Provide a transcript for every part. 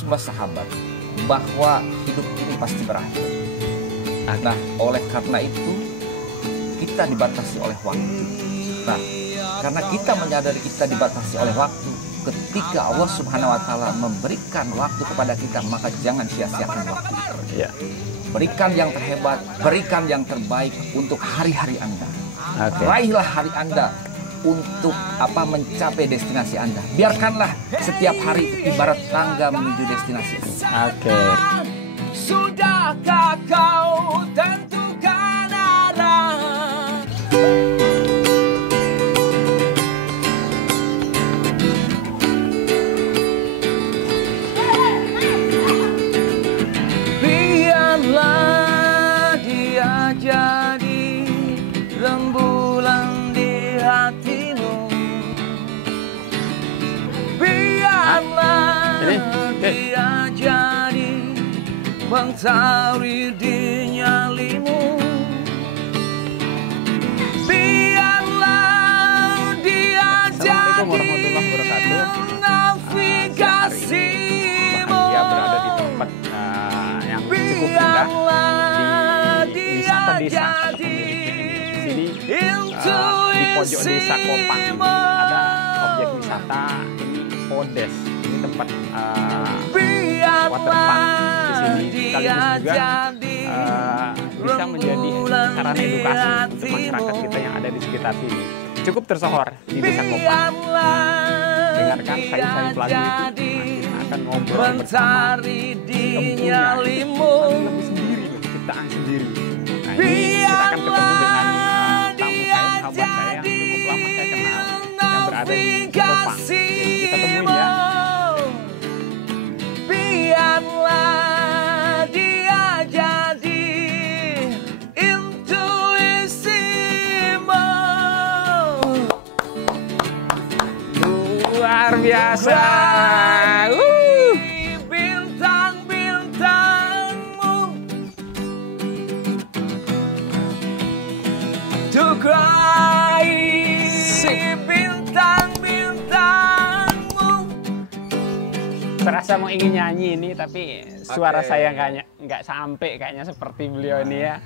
semua sahabat bahwa hidup ini pasti berakhir. Nah, oleh karena itu kita dibatasi oleh waktu. Nah, karena kita menyadari kita dibatasi oleh waktu, ketika Allah Subhanahu wa Ta'ala memberikan waktu kepada kita, maka jangan sia-siakan waktu itu. Ya. Berikan yang terhebat, berikan yang terbaik untuk hari-hari Anda. Raihlah hari Anda untuk mencapai destinasi Anda. Biarkanlah setiap hari ibarat tangga menuju destinasi. Sudahkah kau tentukan arah? Biarlah dia jadi rembulan di hatimu. Biarlah dia jadi mentari di nyalimu. Biarlah dia jadi navigasimu. Dia berada di tempat yang cukup indah di wisata desa. Di pojok desa Kopang ini ada objek wisata, ini Podes. Ini tempat waterpark di sini, sekaligus juga bisa menjadi sarana edukasi untuk masyarakat kita yang ada di sekitar sini. Cukup tersohor di desa Kopang. Dengarkan sayur-sayur lagu itu, kita akan ngobrol bersama empunya, lagu sendiri, ciptaan sendiri. Nah, ini kita akan ketemu dengan tamu saya, sahabat saya yang cukup lama saya kenal, yang berada di Kopang. Jadi kita temuin ya. Biarlah dia jadi intuisimu. Luar biasa. Bintang-bintangmu untuk raih bintang-bintangmu. Serasa mau ingin nyanyi ini, tapi suara saya nggak sampai kayaknya seperti beliau ini ya.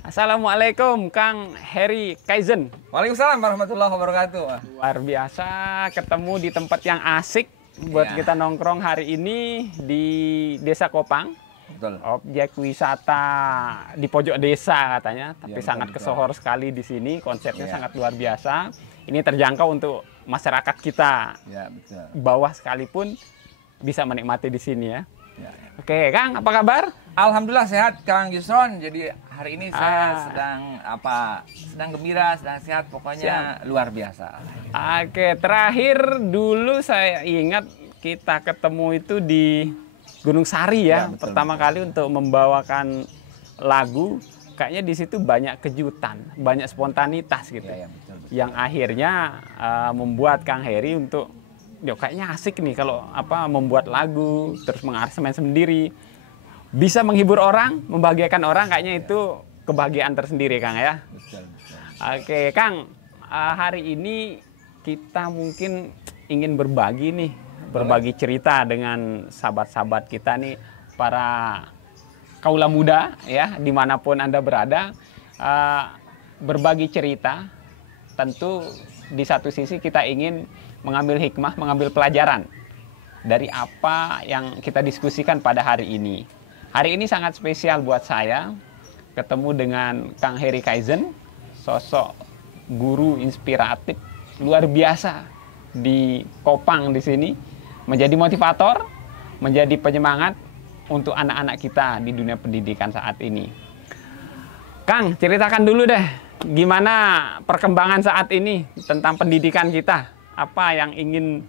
Assalamualaikum Kang Heri Kaizen. Waalaikumsalam warahmatullahi wabarakatuh. Luar biasa ketemu di tempat yang asik buat kita nongkrong hari ini di Desa Kopang. Betul. Objek wisata di pojok desa katanya, tapi sangat betul. kesohor sekali di sini. Konsepnya sangat luar biasa. Ini terjangkau untuk masyarakat kita. Ya, betul. Bawah sekalipun bisa menikmati di sini ya. Ya. Oke, Kang, apa kabar? Alhamdulillah sehat, Kang Yusron. Jadi hari ini saya sedang gembira, sedang sehat, pokoknya luar biasa. Oke, terakhir dulu saya ingat kita ketemu itu di Gunung Sari ya, betul, pertama kali untuk membawakan lagu. Kayaknya di situ banyak kejutan, banyak spontanitas gitu. Ya, betul. Yang akhirnya membuat Kang Heri untuk kayaknya asik nih kalau membuat lagu terus mengaransemen sendiri, bisa menghibur orang, membahagiakan orang, kayaknya itu kebahagiaan tersendiri Kang ya. Betul. Oke Kang, hari ini kita mungkin ingin berbagi cerita dengan sahabat-sahabat kita nih, para kaula muda ya, dimanapun Anda berada, berbagi cerita. Tentu di satu sisi kita ingin mengambil hikmah, mengambil pelajaran dari apa yang kita diskusikan pada hari ini. Hari ini sangat spesial buat saya, ketemu dengan Kang Heri Kaizen, sosok guru inspiratif luar biasa di Kopang di sini, menjadi motivator, menjadi penyemangat untuk anak-anak kita di dunia pendidikan saat ini. Kang, ceritakan dulu deh, gimana perkembangan saat ini tentang pendidikan kita? Apa yang ingin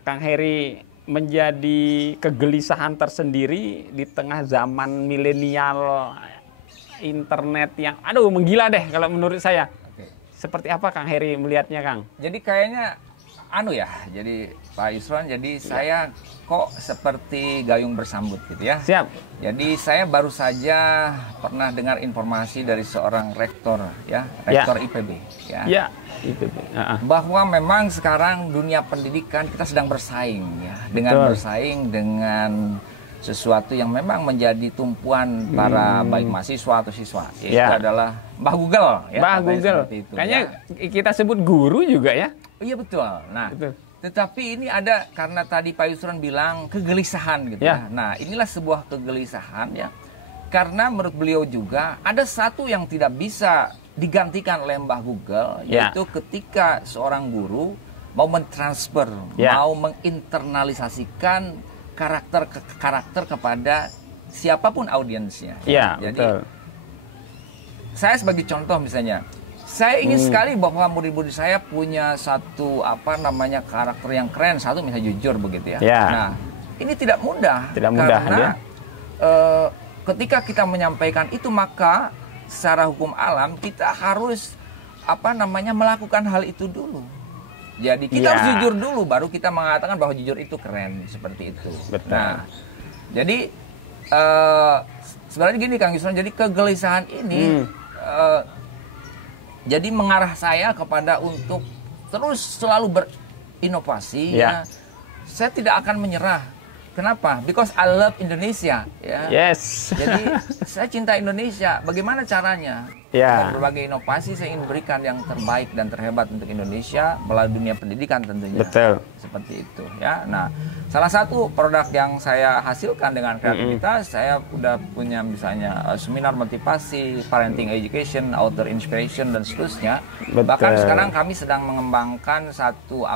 Kang Heri menjadi kegelisahan tersendiri di tengah zaman milenial, internet yang menggila deh kalau menurut saya. Oke. Seperti apa Kang Heri melihatnya, Kang? Jadi kayaknya anu ya, jadi Pak Yusron, jadi saya kok seperti gayung bersambut gitu ya. Siap. Jadi saya baru saja pernah dengar informasi dari seorang rektor ya, rektor IPB ya. Ya, IPB. Bahwa memang sekarang dunia pendidikan kita sedang bersaing ya, dengan bersaing dengan sesuatu yang memang menjadi tumpuan para baik mahasiswa atau siswa, yaitu adalah Mbah Google ya. Mbah Google. Kayaknya kita sebut guru juga ya. Iya betul. Nah, tetapi ini ada karena tadi Pak Yusron bilang kegelisahan gitu ya. Nah, inilah sebuah kegelisahan ya. Karena menurut beliau juga ada satu yang tidak bisa digantikan oleh Mbah Google, yaitu ketika seorang guru mau mentransfer, mau menginternalisasikan karakter kepada siapapun audiensnya. Jadi saya sebagai contoh misalnya, saya ingin sekali bahwa murid-murid saya punya satu karakter yang keren, satu misalnya jujur begitu ya. Nah, ini tidak mudah karena ketika kita menyampaikan itu, maka secara hukum alam kita harus melakukan hal itu dulu. Jadi kita harus jujur dulu, baru kita mengatakan bahwa jujur itu keren, seperti itu. Betul. Nah, jadi sebenarnya gini Kang Yusron, jadi kegelisahan ini jadi mengarah saya kepada untuk terus selalu berinovasi. Ya. Saya tidak akan menyerah. Kenapa? Because I love Indonesia. Ya. Yes. Jadi saya cinta Indonesia. Bagaimana caranya? Dan berbagai inovasi saya ingin berikan yang terbaik dan terhebat untuk Indonesia melalui dunia pendidikan tentunya. Betul. Seperti itu ya. Nah, salah satu produk yang saya hasilkan dengan kreativitas, saya udah punya misalnya seminar motivasi, parenting education, author inspiration dan seterusnya. Betul. Bahkan sekarang kami sedang mengembangkan satu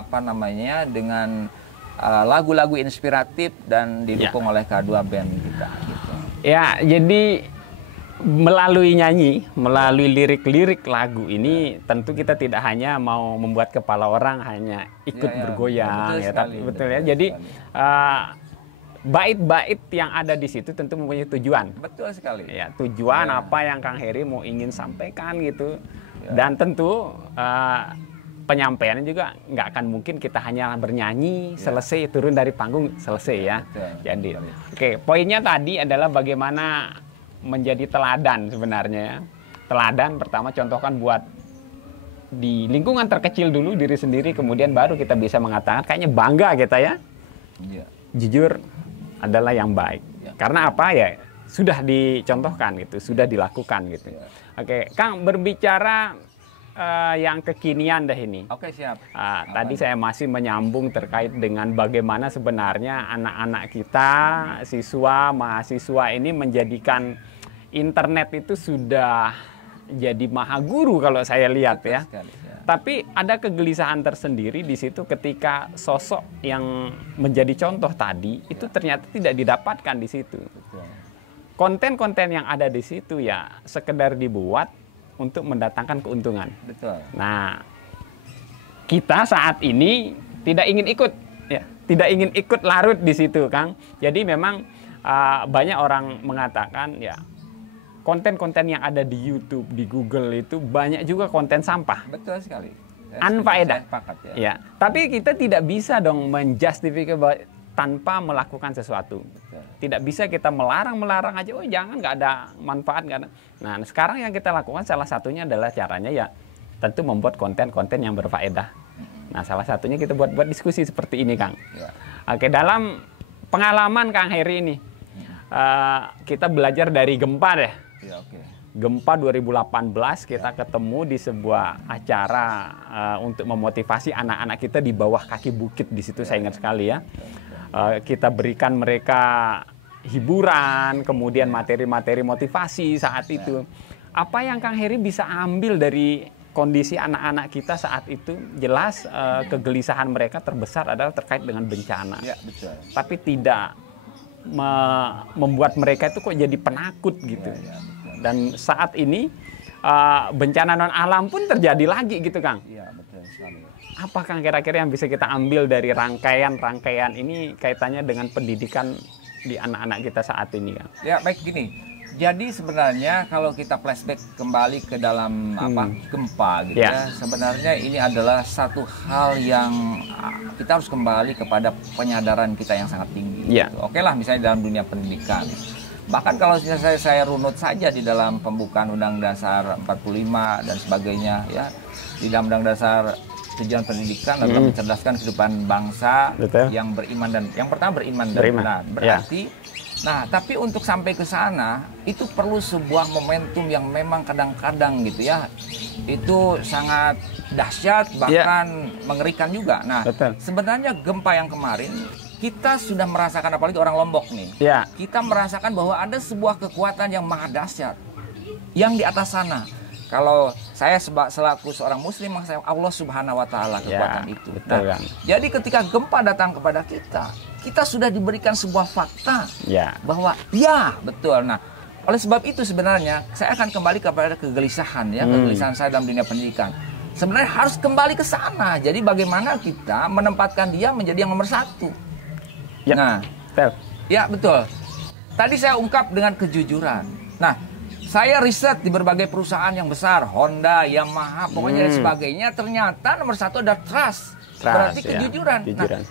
dengan lagu-lagu inspiratif dan didukung oleh K2 band kita gitu. Ya, jadi melalui nyanyi, melalui lirik-lirik lagu ini tentu kita tidak hanya mau membuat kepala orang hanya ikut bergoyang ya, tapi betul ya. Jadi bait-bait yang ada di situ tentu mempunyai tujuan. Betul sekali. Ya, tujuan apa yang Kang Heri mau ingin sampaikan gitu. Dan tentu penyampaiannya juga nggak akan mungkin kita hanya bernyanyi selesai turun dari panggung selesai ya. Jadi poinnya tadi adalah bagaimana menjadi teladan sebenarnya ya. Teladan pertama contohkan buat di lingkungan terkecil dulu diri sendiri, kemudian baru kita bisa mengatakan kayaknya bangga kita ya. Jujur adalah yang baik. Karena apa ya? Sudah dicontohkan gitu, sudah dilakukan gitu. Oke, Kang, berbicara yang kekinian dah ini. Oke, siap. Tadi saya masih menyambung terkait dengan bagaimana sebenarnya anak-anak kita, siswa, mahasiswa ini menjadikan internet itu sudah jadi maha guru kalau saya lihat ya. Tapi ada kegelisahan tersendiri di situ ketika sosok yang menjadi contoh tadi itu ternyata tidak didapatkan di situ. Konten-konten yang ada di situ ya sekedar dibuat untuk mendatangkan keuntungan. Betul. Nah, kita saat ini tidak ingin ikut, ya, tidak ingin ikut larut di situ, Kang. Jadi memang banyak orang mengatakan, ya, konten-konten yang ada di YouTube, di Google itu banyak juga konten sampah. Betul sekali. Unfaedah. Ya. Tapi kita tidak bisa dong menjustifikasi tanpa melakukan sesuatu. Tidak bisa kita melarang aja, oh jangan, nggak ada manfaat, nggak ada. Nah, sekarang yang kita lakukan salah satunya adalah caranya ya tentu membuat konten-konten yang berfaedah. Nah, salah satunya kita buat diskusi seperti ini, Kang. Oke, dalam pengalaman Kang Heri ini, kita belajar dari gempa deh. Gempa 2018 kita ketemu di sebuah acara untuk memotivasi anak-anak kita di bawah kaki bukit di situ, saya ingat sekali ya. Kita berikan mereka hiburan, kemudian materi-materi motivasi saat itu. Apa yang Kang Heri bisa ambil dari kondisi anak-anak kita saat itu? Jelas kegelisahan mereka terbesar adalah terkait dengan bencana. Ya, betul. Tapi tidak membuat mereka itu kok jadi penakut gitu. Dan saat ini bencana non alam pun terjadi lagi gitu, Kang. Iya, betul sekali. Apa Kang kira-kira yang bisa kita ambil dari rangkaian ini kaitannya dengan pendidikan di anak-anak kita saat ini, Kang? Ya, baik gini. Jadi sebenarnya kalau kita flashback kembali ke dalam gempa gitu ya, sebenarnya ini adalah satu hal yang kita harus kembali kepada penyadaran kita yang sangat tinggi. Gitu. Oke lah, misalnya dalam dunia pendidikan. Bahkan kalau saya runut saja di dalam pembukaan Undang Dasar 45 dan sebagainya ya, di dalam Undang Dasar tujuan pendidikan adalah mencerdaskan kehidupan bangsa yang beriman dan yang pertama beriman dan benar. Berarti nah, tapi untuk sampai ke sana itu perlu sebuah momentum yang memang kadang-kadang gitu ya, itu sangat dahsyat bahkan mengerikan juga. Nah, sebenarnya gempa yang kemarin kita sudah merasakan, apalagi orang Lombok nih, kita merasakan bahwa ada sebuah kekuatan yang maha dahsyat yang di atas sana. Kalau saya selaku seorang muslim, saya Allah Subhanahu wa taala kekuatan itu. Nah, jadi ketika gempa datang kepada kita sudah diberikan sebuah fakta bahwa betul. Nah, oleh sebab itu sebenarnya saya akan kembali kepada kegelisahan ya, kegelisahan saya dalam dunia pendidikan. Sebenarnya harus kembali ke sana. Jadi bagaimana kita menempatkan dia menjadi yang nomor satu. Nah, betul. Tadi saya ungkap dengan kejujuran. Nah, saya riset di berbagai perusahaan yang besar, Honda, Yamaha, pokoknya dan sebagainya. Ternyata nomor satu ada trust berarti kejujuran. Nah,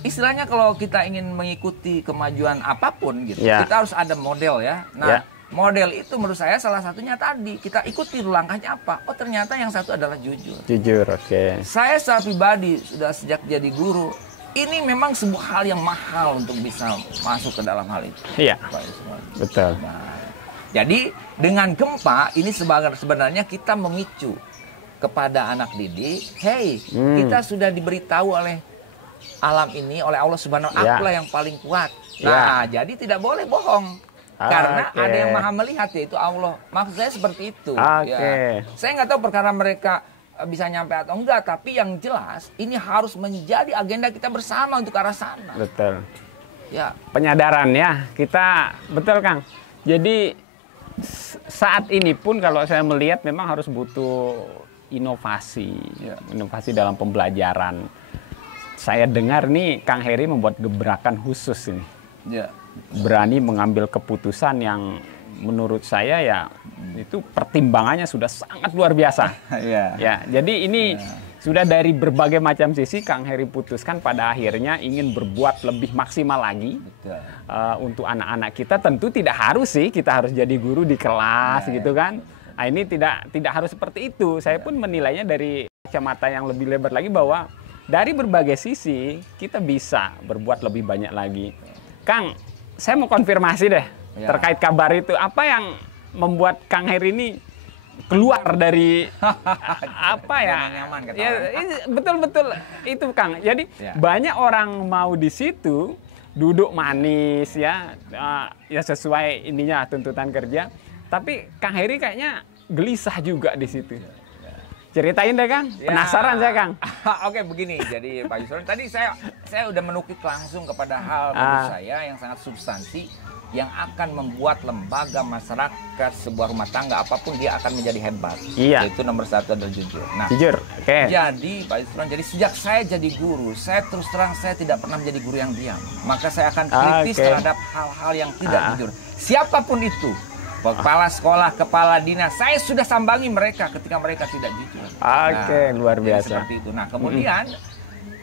istilahnya kalau kita ingin mengikuti kemajuan apapun gitu, kita harus ada model ya. Nah, model itu menurut saya salah satunya tadi kita ikuti langkahnya apa. Oh, ternyata yang satu adalah jujur. Jujur, Saya secara pribadi sudah sejak jadi guru, ini memang sebuah hal yang mahal untuk bisa masuk ke dalam hal itu. Iya. Betul. Nah, jadi dengan gempa ini sebenarnya kita memicu kepada anak didik, kita sudah diberitahu oleh alam ini, oleh Allah Subhanahu wa taala, akulah yang paling kuat. Nah, jadi tidak boleh bohong. Karena ada yang maha melihat, yaitu Allah. Maksud saya seperti itu. Ya. Saya nggak tahu perkara mereka bisa nyampe atau enggak, tapi yang jelas ini harus menjadi agenda kita bersama untuk ke arah sana. Betul. Ya. Penyadaran ya, kita betul Kang. Jadi saat ini pun kalau saya melihat memang harus butuh inovasi, inovasi dalam pembelajaran. Saya dengar nih Kang Heri membuat gebrakan khusus ini, berani mengambil keputusan yang menurut saya ya itu pertimbangannya sudah sangat luar biasa. Ya, jadi ini sudah dari berbagai macam sisi Kang Heri putuskan pada akhirnya ingin berbuat lebih maksimal lagi untuk anak-anak kita. Tentu tidak harus sih kita harus jadi guru di kelas gitu kan. Nah, ini tidak harus seperti itu. Saya pun menilainya dari kacamata yang lebih lebar lagi bahwa dari berbagai sisi kita bisa berbuat lebih banyak lagi. Kang, saya mau konfirmasi deh terkait kabar itu. Apa yang membuat Kang Heri ini keluar dari apa ya? Betul-betul itu Kang. Jadi banyak orang mau di situ duduk manis ya sesuai ininya tuntutan kerja. Tapi Kang Heri kayaknya gelisah juga di situ. Ceritain deh Kang, penasaran saya Kang. Oke, begini, jadi Pak Yusron, tadi saya udah menukik langsung kepada hal menurut saya yang sangat substansi, yang akan membuat lembaga masyarakat, sebuah rumah tangga apapun dia akan menjadi hebat. Yaitu nomor satu adalah jujur. Nah, jujur. Jadi Pak Yusron, jadi sejak saya jadi guru, saya terus terang saya tidak pernah menjadi guru yang diam. Maka saya akan kritis terhadap hal-hal yang tidak jujur. Siapapun itu, kepala sekolah, kepala dinas, saya sudah sambangi mereka ketika mereka tidak jujur. Luar biasa. Seperti itu. Nah, kemudian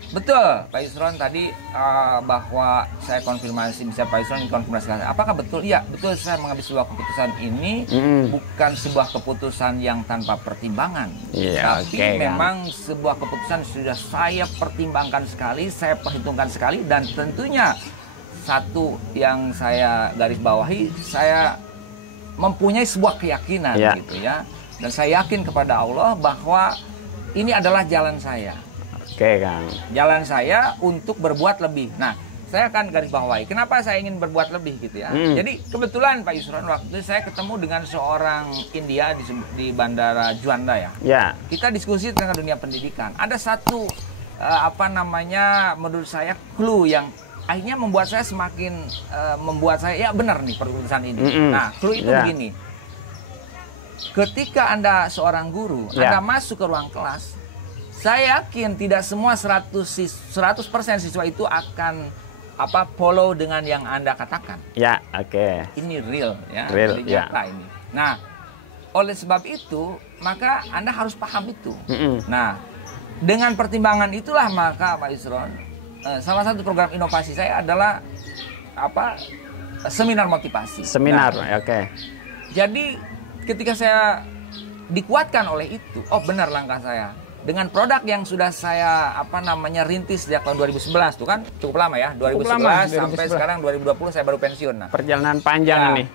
betul Pak Yusron tadi bahwa saya konfirmasi, bisa Pak Yusron konfirmasi, apakah betul? Iya, betul, saya mengambil sebuah keputusan ini bukan sebuah keputusan yang tanpa pertimbangan. Tapi memang sebuah keputusan sudah saya pertimbangkan sekali, saya perhitungkan sekali, dan tentunya satu yang saya garis bawahi, saya mempunyai sebuah keyakinan gitu ya, dan saya yakin kepada Allah bahwa ini adalah jalan saya. Kang. Jalan saya untuk berbuat lebih. Nah, saya akan garis bawahi kenapa saya ingin berbuat lebih gitu ya. Jadi kebetulan Pak Yusron, waktu itu saya ketemu dengan seorang India di Bandara Juanda ya. Kita diskusi tentang dunia pendidikan. Ada satu menurut saya clue yang akhirnya membuat saya semakin membuat saya ya benar nih perusahaan ini. Nah, clue itu begini. Ketika Anda seorang guru, Anda masuk ke ruang kelas, saya yakin tidak semua 100% siswa itu akan follow dengan yang Anda katakan. Ya, oke. Ini real ya, Real, jadi nyata ini. Nah, oleh sebab itu, maka Anda harus paham itu. Nah, dengan pertimbangan itulah maka Pak Yusron, salah satu program inovasi saya adalah seminar motivasi. Seminar, Nah, oke. jadi ketika saya dikuatkan oleh itu, oh benar langkah saya. Dengan produk yang sudah saya rintis sejak tahun 2011 tuh kan cukup lama ya, 2011 sampai 2011. sekarang 2020 saya baru pensiun. Nah, Perjalanan panjang nih.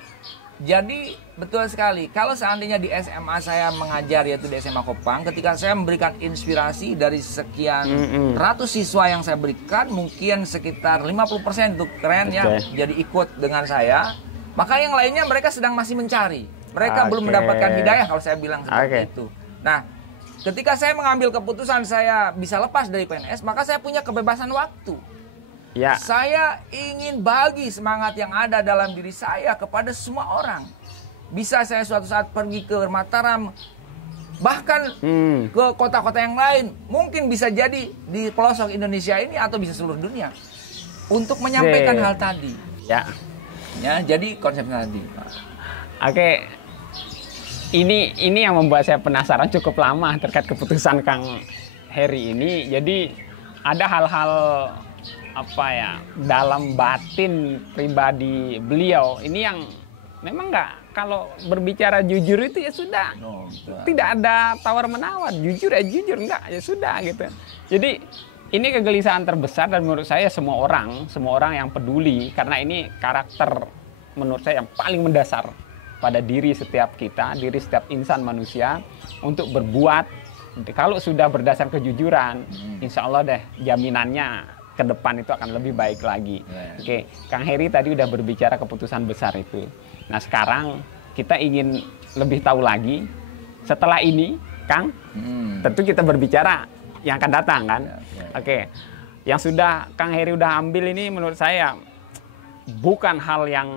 jadi betul sekali, kalau seandainya di SMA saya mengajar, yaitu di SMA Kopang, ketika saya memberikan inspirasi dari sekian ratus siswa yang saya berikan, mungkin sekitar 50% itu keren ya, jadi ikut dengan saya. Maka yang lainnya mereka sedang masih mencari. Mereka belum mendapatkan hidayah kalau saya bilang seperti itu. Nah, ketika saya mengambil keputusan saya bisa lepas dari PNS, maka saya punya kebebasan waktu. Ya. Saya ingin bagi semangat yang ada dalam diri saya kepada semua orang. Bisa saya suatu saat pergi ke Mataram, bahkan ke kota-kota yang lain. Mungkin bisa jadi di pelosok Indonesia ini atau bisa seluruh dunia. Untuk menyampaikan hal tadi. Ya. Ya, jadi konsep tadi. Oke. Ini yang membuat saya penasaran cukup lama terkait keputusan Kang Heri ini. Jadi ada hal-hal dalam batin pribadi beliau ini yang memang kalau berbicara jujur itu ya sudah, tidak ada tawar menawar, jujur ya jujur, enggak ya sudah gitu. Jadi ini kegelisahan terbesar dan menurut saya semua orang yang peduli, karena ini karakter menurut saya yang paling mendasar pada diri setiap kita, diri setiap insan manusia untuk berbuat. Kalau sudah berdasar kejujuran, insya Allah deh jaminannya ke depan itu akan lebih baik lagi. Oke, Kang Heri tadi udah berbicara keputusan besar itu. Nah sekarang kita ingin lebih tahu lagi setelah ini, Kang. Tentu kita berbicara yang akan datang kan. Oke, yang sudah Kang Heri udah ambil ini menurut saya bukan hal yang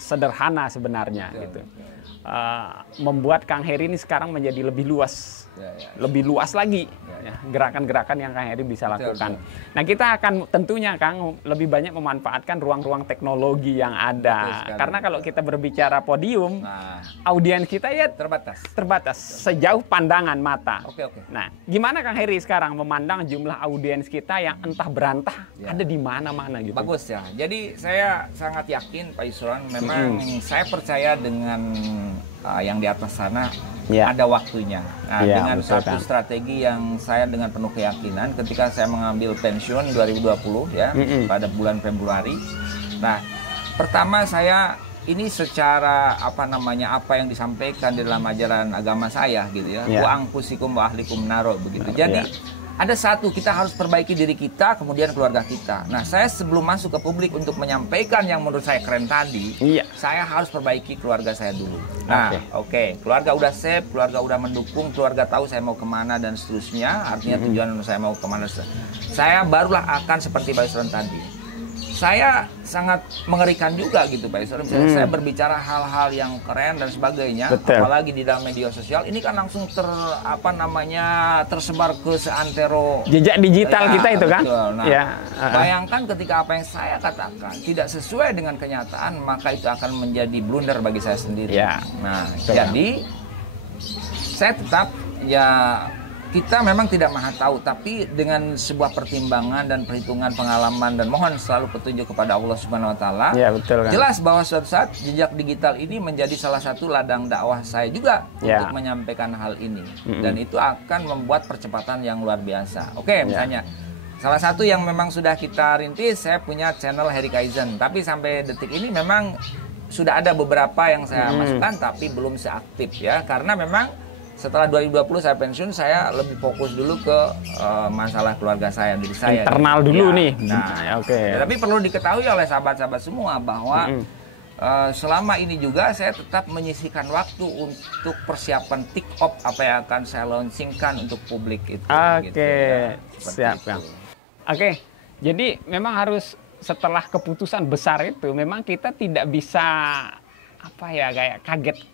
sederhana sebenarnya gitu. Membuat Kang Heri ini sekarang menjadi lebih luas, lebih luas lagi gerakan-gerakan yang Kang Heri bisa lakukan. Nah kita akan tentunya Kang lebih banyak memanfaatkan ruang-ruang teknologi yang ada, karena kalau kita berbicara podium, audiens kita ya terbatas sejauh pandangan mata. Nah gimana Kang Heri sekarang memandang jumlah audiens kita yang entah berantah ada di mana-mana gitu? Bagus ya. Jadi saya sangat yakin Pak Yusron, memang saya percaya dengan yang di atas sana ada waktunya. Nah, dengan satu strategi yang saya dengan penuh keyakinan ketika saya mengambil pensiun 2020 ya, pada bulan Februari. Nah, pertama saya ini secara apa yang disampaikan di dalam ajaran agama saya gitu ya. Wa angkusikum wa ahlikum naro begitu. Jadi ada satu, kita harus perbaiki diri kita, kemudian keluarga kita. Nah, saya sebelum masuk ke publik untuk menyampaikan yang menurut saya keren tadi, saya harus perbaiki keluarga saya dulu. Nah, keluarga udah safe, keluarga udah mendukung, keluarga tahu saya mau kemana dan seterusnya, artinya tujuan saya mau kemana. Saya barulah akan seperti Pak Yusron tadi. Saya sangat mengerikan juga gitu Pak Yusron. Saya berbicara hal-hal yang keren dan sebagainya, apalagi di dalam media sosial ini kan langsung tersebar ke seantero jejak digital kita itu kan. Nah, bayangkan ketika apa yang saya katakan tidak sesuai dengan kenyataan, maka itu akan menjadi blunder bagi saya sendiri. Nah, jadi saya tetap kita memang tidak maha tahu, tapi dengan sebuah pertimbangan dan perhitungan pengalaman dan mohon selalu petunjuk kepada Allah Subhanahu wa taala. Jelas bahwa suatu saat jejak digital ini menjadi salah satu ladang dakwah saya juga untuk menyampaikan hal ini. Dan itu akan membuat percepatan yang luar biasa. Misalnya salah satu yang memang sudah kita rintis, saya punya channel Heri Kaizen, tapi sampai detik ini memang sudah ada beberapa yang saya masukkan tapi belum seaktif ya, karena memang setelah 2020 saya pensiun, saya lebih fokus dulu ke masalah keluarga saya, diri saya. Internal dulu nih. Nah, tapi perlu diketahui oleh sahabat-sahabat semua bahwa selama ini juga saya tetap menyisihkan waktu untuk persiapan take off apa yang akan saya launchingkan untuk publik itu. Siap Kang. Jadi memang harus setelah keputusan besar itu, memang kita tidak bisa kayak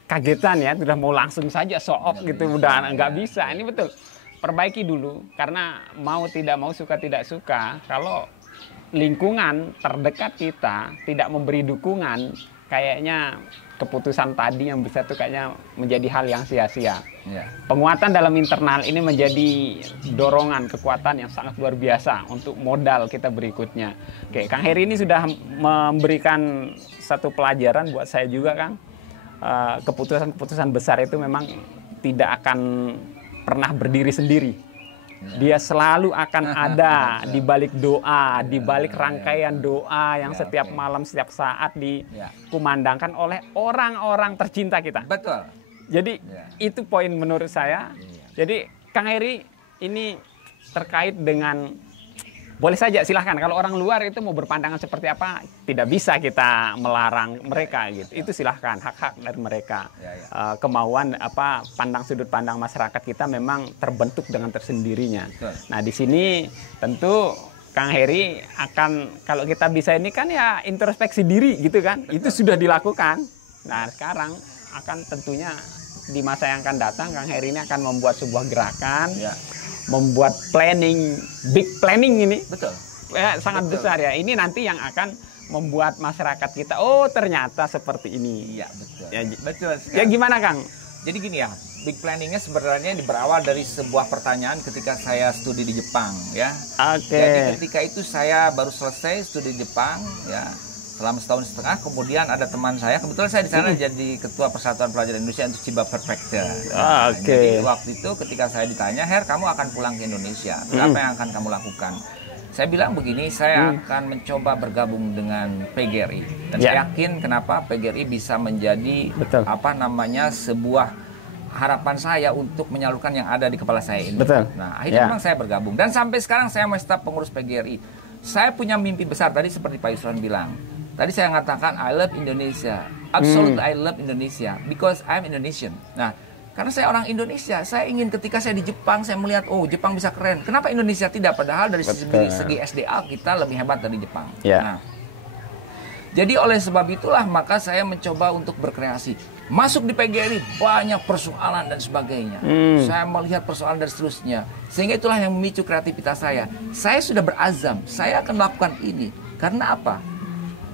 kagetan ya, udah mau langsung saja show off gitu, udah nggak bisa. Ini betul, perbaiki dulu, karena mau tidak mau, suka tidak suka, kalau lingkungan terdekat kita tidak memberi dukungan, kayaknya keputusan tadi yang bisa tuh kayaknya menjadi hal yang sia-sia. Ya. Penguatan dalam internal ini menjadi dorongan, kekuatan yang sangat luar biasa untuk modal kita berikutnya. Oke, Kang Heri ini sudah memberikan satu pelajaran buat saya juga, Kang. Keputusan-keputusan besar itu memang tidak akan pernah berdiri sendiri. Dia selalu akan ada di balik doa, di balik rangkaian doa yang setiap malam, setiap saat dikumandangkan oleh orang-orang tercinta kita. Betul. Jadi itu poin menurut saya. Jadi Kang Heri ini terkait dengan, boleh saja silahkan kalau orang luar itu mau berpandangan seperti apa, tidak bisa kita melarang mereka gitu. Itu silahkan, hak-hak dari mereka. Kemauan sudut pandang masyarakat kita memang terbentuk dengan tersendirinya. Nah di sini tentu Kang Heri akan, kalau kita bisa ini kan ya introspeksi diri gitu kan. Itu sudah dilakukan. Nah sekarang akan tentunya di masa yang akan datang Kang Heri ini akan membuat sebuah gerakan. Membuat planning, big planning ini. Betul. Sangat besar ya. Ini nanti yang akan membuat masyarakat kita, oh ternyata seperti ini. Iya, betul. Ya, betul. Ya gimana Kang? Jadi gini ya, big planningnya sebenarnya berawal dari sebuah pertanyaan ketika saya studi di Jepang ya. Jadi ketika itu saya baru selesai studi di Jepang ya. Selama setahun setengah, kemudian ada teman saya, kebetulan saya di sana jadi ketua Persatuan Pelajar Indonesia untuk Chiba Prefecture. Jadi waktu itu ketika saya ditanya, Her, kamu akan pulang ke Indonesia, apa yang akan kamu lakukan? Saya bilang begini, saya akan mencoba bergabung dengan PGRI, dan saya yakin kenapa PGRI bisa menjadi sebuah harapan saya untuk menyalurkan yang ada di kepala saya ini. Nah, akhirnya memang saya bergabung, dan sampai sekarang saya masih tetap pengurus PGRI. Saya punya mimpi besar tadi seperti Pak Yusron bilang. Tadi saya mengatakan I love Indonesia. Absolutely I love Indonesia because I'm Indonesian. Nah, karena saya orang Indonesia, saya ingin ketika saya di Jepang saya melihat Jepang bisa keren. Kenapa Indonesia tidak? Padahal dari segi SDA kita lebih hebat dari Jepang. Nah, jadi oleh sebab itulah maka saya mencoba untuk berkreasi. Masuk di PGRI banyak persoalan dan sebagainya. Saya melihat persoalan dan seterusnya. Sehingga itulah yang memicu kreativitas saya. Saya sudah berazam, saya akan melakukan ini. Karena apa?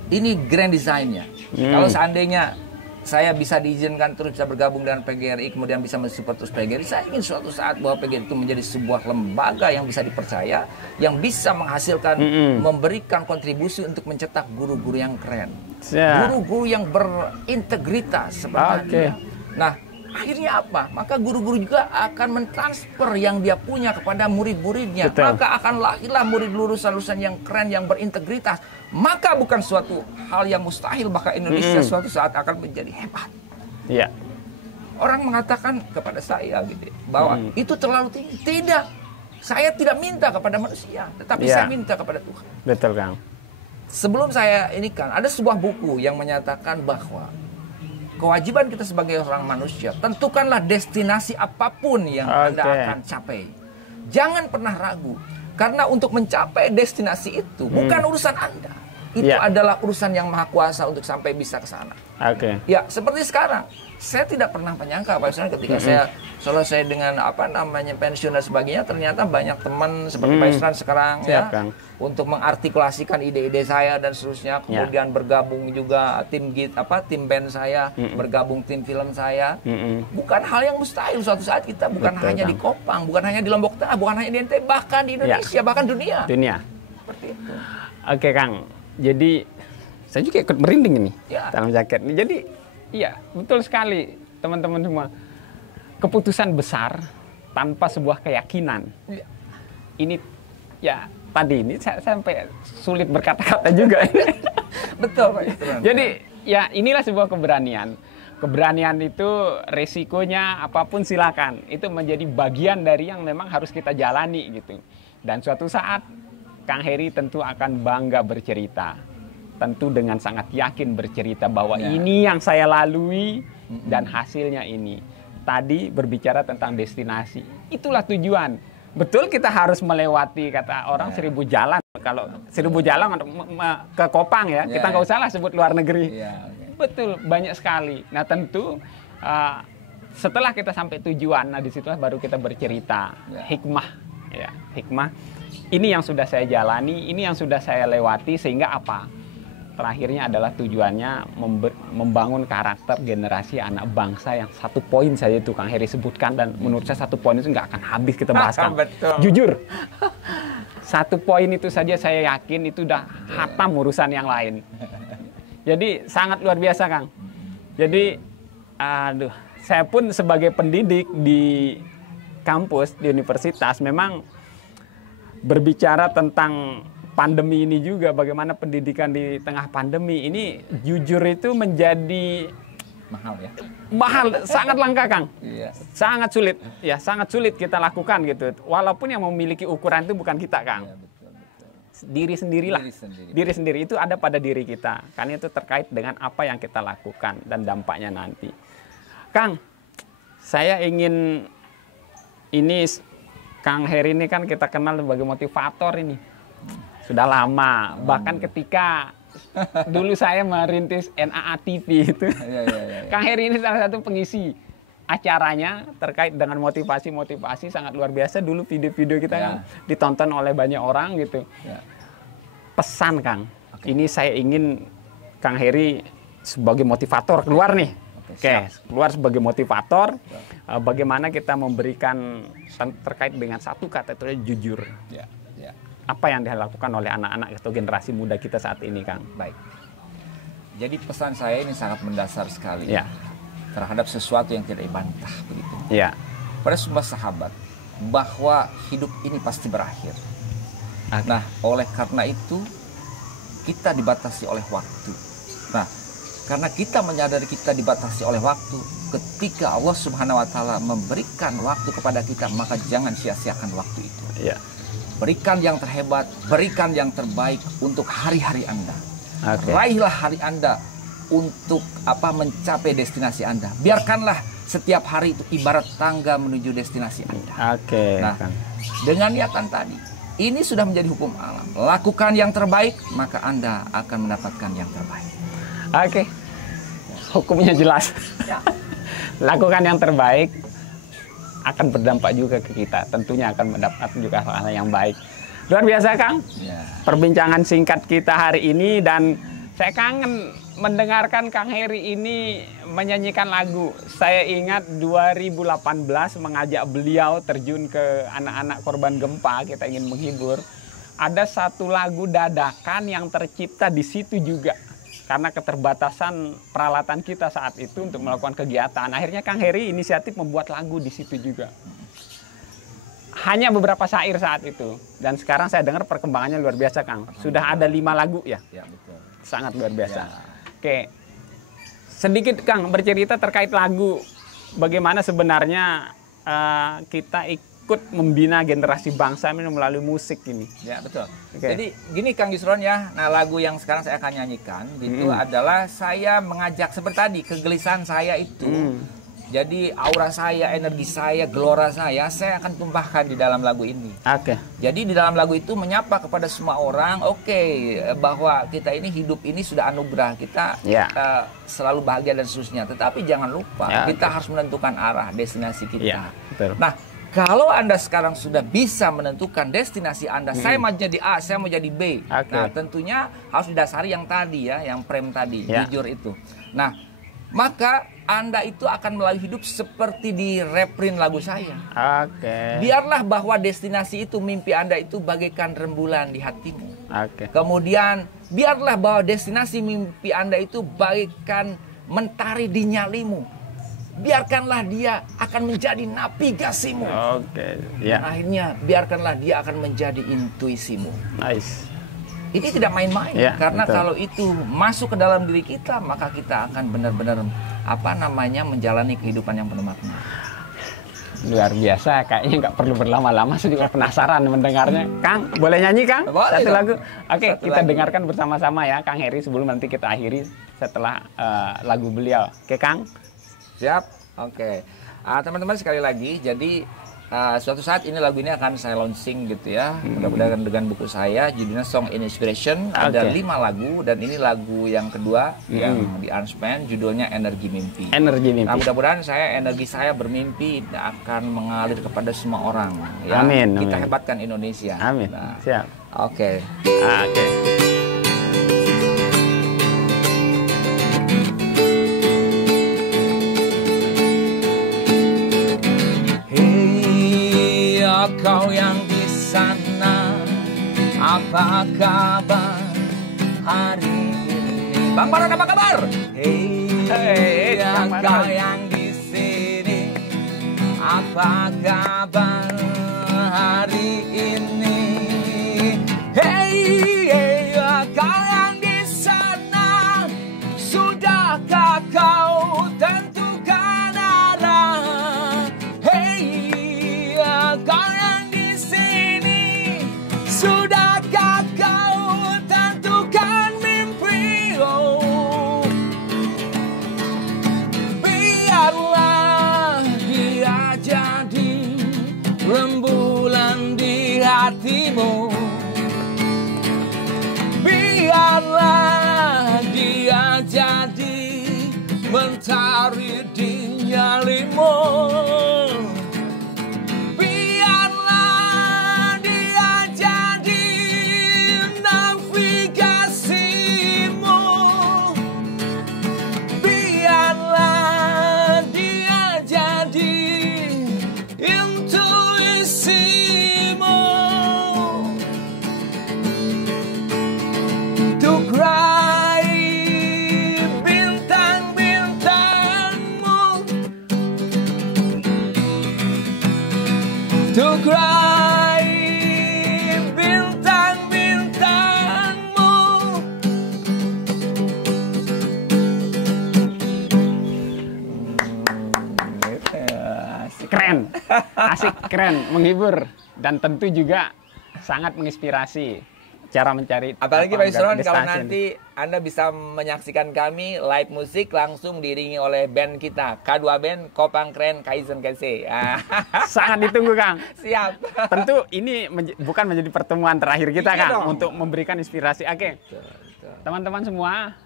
Ini grand design-nya. Kalau seandainya saya bisa diizinkan terus bisa bergabung dengan PGRI, kemudian bisa mensupport terus PGRI, saya ingin suatu saat bahwa PGRI itu menjadi sebuah lembaga yang bisa dipercaya, yang bisa menghasilkan, memberikan kontribusi untuk mencetak guru-guru yang keren. Guru-guru yang berintegritas sebenarnya. Nah, akhirnya apa? Maka guru-guru juga akan mentransfer yang dia punya kepada murid-muridnya. Maka akan lahirlah murid lulusan-lulusan yang keren, yang berintegritas. Maka bukan suatu hal yang mustahil, maka Indonesia suatu saat akan menjadi hebat. Orang mengatakan kepada saya gitu bahwa itu terlalu tinggi. Tidak. Saya tidak minta kepada manusia, tetapi saya minta kepada Tuhan. Betul, Kang. Sebelum saya ini kan ada sebuah buku yang menyatakan bahwa kewajiban kita sebagai orang manusia, tentukanlah destinasi apapun yang Anda akan capai. Jangan pernah ragu. Karena untuk mencapai destinasi itu bukan urusan Anda. Itu adalah urusan yang Maha Kuasa untuk sampai bisa ke sana. Ya, seperti sekarang. Saya tidak pernah menyangka Pak Yusron ketika saya selesai dengan pensiun dan sebagainya, ternyata banyak teman seperti Pak Yusron sekarang untuk mengartikulasikan ide-ide saya dan seterusnya, kemudian bergabung juga tim band saya, bergabung tim film saya. Bukan hal yang mustahil suatu saat kita bukan hanya di Kopang, bukan hanya di Lombok Tengah, bukan hanya di NTB, bahkan di Indonesia, bahkan dunia. Seperti itu. Oke, Kang. Jadi saya juga ikut merinding ini dalam jaket ini. Jadi iya, betul sekali teman-teman semua. Keputusan besar tanpa sebuah keyakinan. Ini tadi ini saya sampai sulit berkata-kata juga. Betul, Pak. Jadi ya inilah sebuah keberanian. Keberanian itu resikonya apapun silakan. Itu menjadi bagian dari yang memang harus kita jalani gitu. Dan suatu saat Kang Heri tentu akan bangga bercerita. Tentu dengan sangat yakin bercerita bahwa ini yang saya lalui dan hasilnya ini. Tadi berbicara tentang destinasi. Itulah tujuan. Betul kita harus melewati, kata orang 1000 jalan. Kalau 1000 jalan ke Kopang kita nggak usah lah sebut luar negeri. Betul, banyak sekali. Nah tentu setelah kita sampai tujuan, nah disitulah baru kita bercerita. Hikmah. Hikmah ini yang sudah saya jalani, ini yang sudah saya lewati, sehingga apa? Terakhirnya adalah tujuannya membangun karakter generasi anak bangsa yang 1 poin saja itu Kang Heri sebutkan, dan menurut saya 1 poin itu nggak akan habis kita bahas, Kang. Jujur, 1 poin itu saja saya yakin itu udah hatam urusan yang lain. Jadi sangat luar biasa, Kang. Jadi, aduh, saya pun sebagai pendidik di kampus, di universitas, memang berbicara tentang pandemi ini juga, bagaimana pendidikan di tengah pandemi ini, jujur itu menjadi mahal ya. Mahal, sangat langka, Kang. Iya. Sangat sulit, ya sangat sulit kita lakukan gitu. Walaupun yang memiliki ukuran itu bukan kita, Kang. Iya, betul. Diri sendirilah. Diri sendiri itu ada pada diri kita. Karena itu terkait dengan apa yang kita lakukan dan dampaknya nanti. Kang, saya ingin ini, Kang Heri ini kan kita kenal sebagai motivator ini. Sudah lama, bahkan ketika dulu saya merintis NAA TV itu, Kang Heri ini salah satu pengisi acaranya terkait dengan motivasi sangat luar biasa. Dulu video-video kita kan ditonton oleh banyak orang gitu. Pesan, Kang, ini saya ingin Kang Heri sebagai motivator keluar nih. Keluar sebagai motivator, bagaimana kita memberikan terkait dengan 1 kata itu jujur. Apa yang dilakukan oleh anak-anak atau generasi muda kita saat ini, Kang? Baik. Jadi pesan saya ini sangat mendasar sekali terhadap sesuatu yang tidak dibantah begitu. Pada sebuah sahabat, bahwa hidup ini pasti berakhir. Nah, oleh karena itu kita dibatasi oleh waktu. Nah, karena kita menyadari kita dibatasi oleh waktu, ketika Allah Subhanahu wa taala memberikan waktu kepada kita, maka jangan sia-siakan waktu itu. Berikan yang terhebat, berikan yang terbaik untuk hari-hari Anda. Raihlah hari Anda untuk mencapai destinasi Anda. Biarkanlah setiap hari itu ibarat tangga menuju destinasi Anda. Nah, dengan niatan tadi, ini sudah menjadi hukum alam. Lakukan yang terbaik, maka Anda akan mendapatkan yang terbaik. Hukumnya jelas. Lakukan yang terbaik, akan berdampak juga ke kita. Tentunya akan mendapat juga hal yang baik. Luar biasa, Kang. Perbincangan singkat kita hari ini, dan saya kangen mendengarkan Kang Heri ini menyanyikan lagu. Saya ingat 2018 mengajak beliau terjun ke anak-anak korban gempa, kita ingin menghibur. Ada 1 lagu dadakan yang tercipta di situ juga. Karena keterbatasan peralatan kita saat itu untuk melakukan kegiatan. Akhirnya Kang Heri inisiatif membuat lagu di situ juga. Hanya beberapa syair saat itu. Dan sekarang saya dengar perkembangannya luar biasa, Kang. Sudah ada 5 lagu ya? Betul. Sangat luar biasa. Oke. Sedikit, Kang, bercerita terkait lagu. Bagaimana sebenarnya kita ikut membina generasi bangsa ini melalui musik ini. Ya, betul. Jadi gini, Kang Yusron ya. Nah, lagu yang sekarang saya akan nyanyikan itu adalah saya mengajak seperti tadi, kegelisahan saya itu. Jadi aura saya, energi saya, gelora saya akan tumpahkan di dalam lagu ini. Jadi di dalam lagu itu menyapa kepada semua orang, bahwa kita ini hidup ini sudah anugerah, kita selalu bahagia dan seterusnya. Tetapi jangan lupa kita harus menentukan arah destinasi kita. Nah, kalau Anda sekarang sudah bisa menentukan destinasi Anda, saya mau jadi A, saya mau jadi B. Nah, tentunya harus didasari yang tadi ya, yang prem tadi, jujur itu. Nah, maka Anda itu akan melalui hidup seperti di reprint lagu saya. Biarlah bahwa destinasi itu, mimpi Anda itu bagaikan rembulan di hatimu. Kemudian biarlah bahwa destinasi mimpi Anda itu bagaikan mentari di nyalimu. Biarkanlah dia akan menjadi navigasimu. Akhirnya biarkanlah dia akan menjadi intuisimu. Ini tidak main-main, karena kalau itu masuk ke dalam diri kita, maka kita akan benar-benar menjalani kehidupan yang penuh makna. Luar biasa, kayaknya nggak perlu berlama-lama, saya juga penasaran mendengarnya. Kang, boleh nyanyi, Kang? Boleh, satu lagu. Kita dengarkan bersama-sama ya, Kang Heri, sebelum nanti kita akhiri setelah lagu beliau. Kang? Siap, teman-teman sekali lagi, jadi suatu saat ini lagu ini akan saya launching gitu ya. Mudah-mudahan dengan buku saya judulnya Song in Inspiration. Ada 5 lagu dan ini lagu yang kedua yang di arrangement judulnya Energi Mimpi. Energi Mimpi. Nah, mudah-mudahan energi saya bermimpi akan mengalir kepada semua orang ya. Amin. Kita hebatkan Indonesia. Amin. Nah, Siap. Oke. Oke. Kau yang di sana, apa kabar hari ini? Bang Baron, apa kabar? Hey, kau yang di sini, apa kabar hari ini? Hey, kau yang di sana, sudahkah kau tentukan arah? Hey, kau sudahkah kau tentukan mimpi? Oh, biarlah dia jadi rembulan di hatimu. Biarlah dia jadi mentari di nyalimu. Untuk raih bintang-bintangmu. Keren, asik, keren, menghibur, dan tentu juga sangat menginspirasi cara mencari. Apalagi Pak Yusron, kalau nanti Anda bisa menyaksikan kami live musik langsung diiringi oleh band kita, K2 Band, Kopang Keren, Kaizen Kese. Sangat ditunggu, Kang. Siap. Tentu ini bukan menjadi pertemuan terakhir kita, Iya Kang, dong. untuk memberikan inspirasi. Oke, teman-teman semua,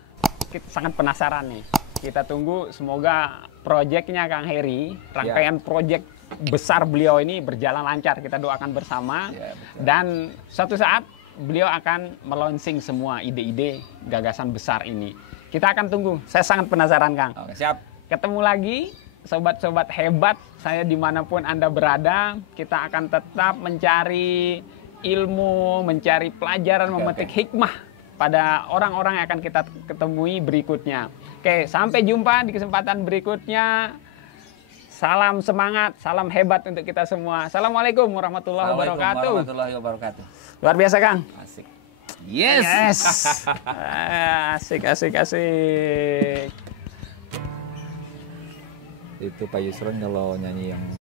kita sangat penasaran nih. Kita tunggu, semoga proyeknya Kang Heri, rangkaian proyek besar beliau ini berjalan lancar. Kita doakan bersama. Ya, dan suatu saat beliau akan melonsing semua ide-ide gagasan besar ini. Kita akan tunggu. Saya sangat penasaran, Kang. Oke, siap. Ketemu lagi, sobat-sobat hebat. Saya dimanapun Anda berada, kita akan tetap mencari ilmu, mencari pelajaran, memetik hikmah pada orang-orang yang akan kita ketemui berikutnya. Oke, sampai jumpa di kesempatan berikutnya. Salam semangat, salam hebat untuk kita semua. Assalamualaikum warahmatullahi wabarakatuh. Warahmatullahi wabarakatuh. Luar biasa, Kang. Asik. Yes. Asik, asik, asik. Itu Pak Yusron kalau nyanyi yang